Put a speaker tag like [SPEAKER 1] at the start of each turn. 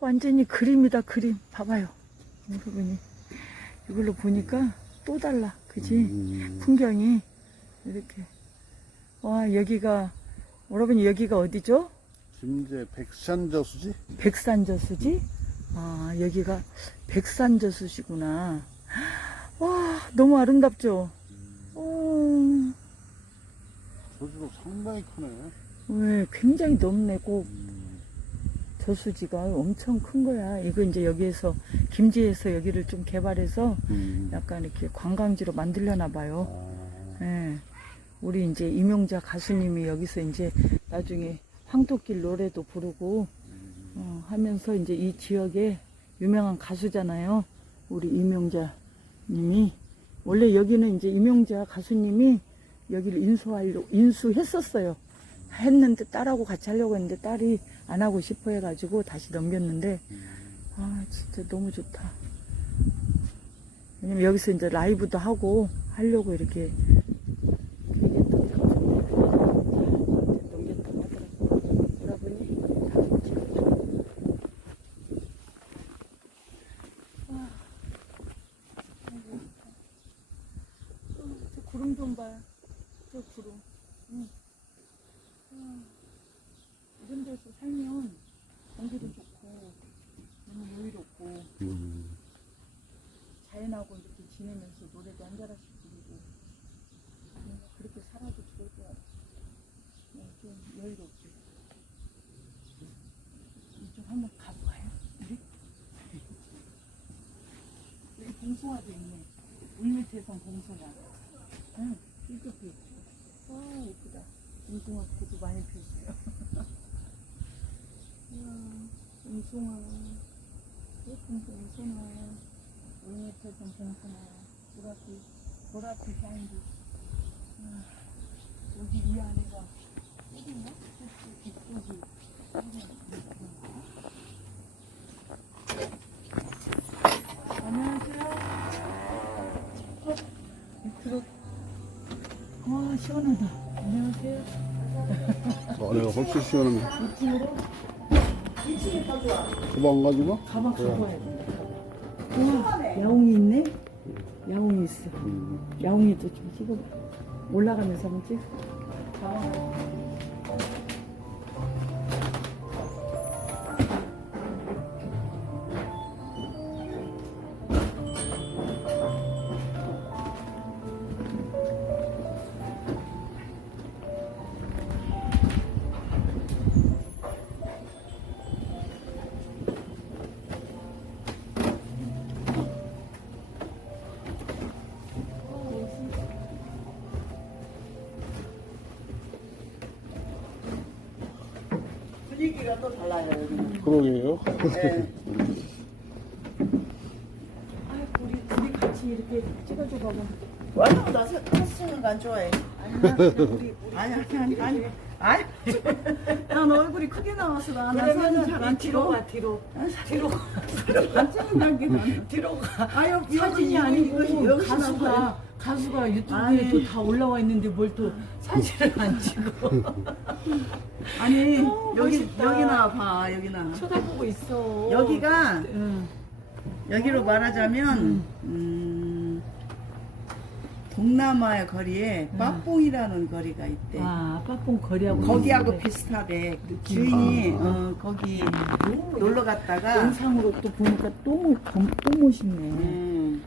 [SPEAKER 1] 완전히 그림이다 그림. 봐봐요. 여러분이 이걸로 보니까 또 달라. 그지?
[SPEAKER 2] 음.
[SPEAKER 1] 풍경이. 이렇게. 와 여기가 여러분 여기가 어디죠?
[SPEAKER 2] 김제 백산저수지?
[SPEAKER 1] 백산저수지? 아 여기가 백산저수시구나. 와 너무 아름답죠? 어,
[SPEAKER 2] 저수도 상당히 크네.
[SPEAKER 1] 왜 굉장히 넓네 꼭.
[SPEAKER 2] 음.
[SPEAKER 1] 저수지가 엄청 큰 거야 이거 이제 여기에서 김제에서 여기를 좀 개발해서
[SPEAKER 2] 음.
[SPEAKER 1] 약간 이렇게 관광지로 만들려나 봐요
[SPEAKER 2] 아.
[SPEAKER 1] 예. 우리 이제 이명자 가수님이 여기서 이제 나중에 황토길 노래도 부르고 어, 하면서 이제 이 지역에 유명한 가수잖아요. 우리 이명자 님이 원래 여기는 이제 이명자 가수님이 여기를 인수하려 인수했었어요. 했는데 딸하고 같이 하려고 했는데 딸이 안 하고 싶어 해가지고 다시 넘겼는데 아 진짜 너무 좋다. 왜냐면 여기서 이제 라이브도 하고 하려고 이렇게 저 구름 좀 봐요. 저 구름. 응. 와, 이런 데서 살면 공기도 좋고 너무 여유롭고
[SPEAKER 2] 음.
[SPEAKER 1] 자연하고 이렇게 지내면서 노래도 한 자락씩 부르고 그렇게 살아도 좋을 것 같아. 네, 좀 여유롭게. 이쪽 한번 가볼까요? 우리? 여기 봉송화도 있네. 울밑에선 봉송화. 응, 삐끗삐. 와, 예쁘다. 봉송화 꽃도 많이 피었어요. 이야, 봉송화. 예쁜 봉송화. 울밑에선 봉송화. 보라빛, 보라빛 향기. 아, 여기 이 안에가 꽃인가? 꽃이, 빗꽃이. 안녕하세요. 어, 들어. 와, 시원하다. 안녕하세요.
[SPEAKER 2] 아, 내가 훨씬 시원합니다.
[SPEAKER 1] 2층으로
[SPEAKER 2] 도망 가지고?
[SPEAKER 1] 가방 갖고 와야 돼. 야옹이 있네? 야옹이 있어.
[SPEAKER 2] 음.
[SPEAKER 1] 야옹이도 좀 찍어봐. 올라가면서 한번 찍어.
[SPEAKER 3] 분위기가 또 달라요, 여기는.
[SPEAKER 2] 그러게요.
[SPEAKER 3] 네.
[SPEAKER 1] 아, 우리 둘이 같이 이렇게 찍어줘 봐봐.
[SPEAKER 3] 와나 나 사- 사진 찍는 거 안 좋아해.
[SPEAKER 1] 아니야, 그냥 우리, 우리
[SPEAKER 3] 아니, 아니, 아니. 아니. 난 얼굴이 크게 나와서 나, 나 사진
[SPEAKER 1] 그러면은
[SPEAKER 3] 잘안
[SPEAKER 1] 이 뒤로
[SPEAKER 3] 찍어.
[SPEAKER 1] 가, 뒤로. 뒤로 가.
[SPEAKER 3] 안 찍는다는 게 나는.
[SPEAKER 1] 뒤로 가.
[SPEAKER 3] 아, 여기,
[SPEAKER 1] 사진이 아니고 가수가. 가수가 유튜브에. 또 다 올라와 있는데 뭘 또 사진을 안 찍어
[SPEAKER 3] 아니,
[SPEAKER 1] 어,
[SPEAKER 3] 여기,
[SPEAKER 1] 멋있다.
[SPEAKER 3] 여기나 봐, 여기나.
[SPEAKER 1] 쳐다보고 있어
[SPEAKER 3] 여기가,
[SPEAKER 1] 응.
[SPEAKER 3] 여기로 말하자면, 음, 동남아의 거리에 빠뽕이라는 거리가 있대.
[SPEAKER 1] 아 빠뽕 거리하고
[SPEAKER 3] 거기하고
[SPEAKER 1] 비슷해.
[SPEAKER 3] 비슷하대. 그 주인이 어, 거기 놀러 갔다가
[SPEAKER 1] 영상으로 또 보니까 또, 더- 또 멋있네
[SPEAKER 3] 음,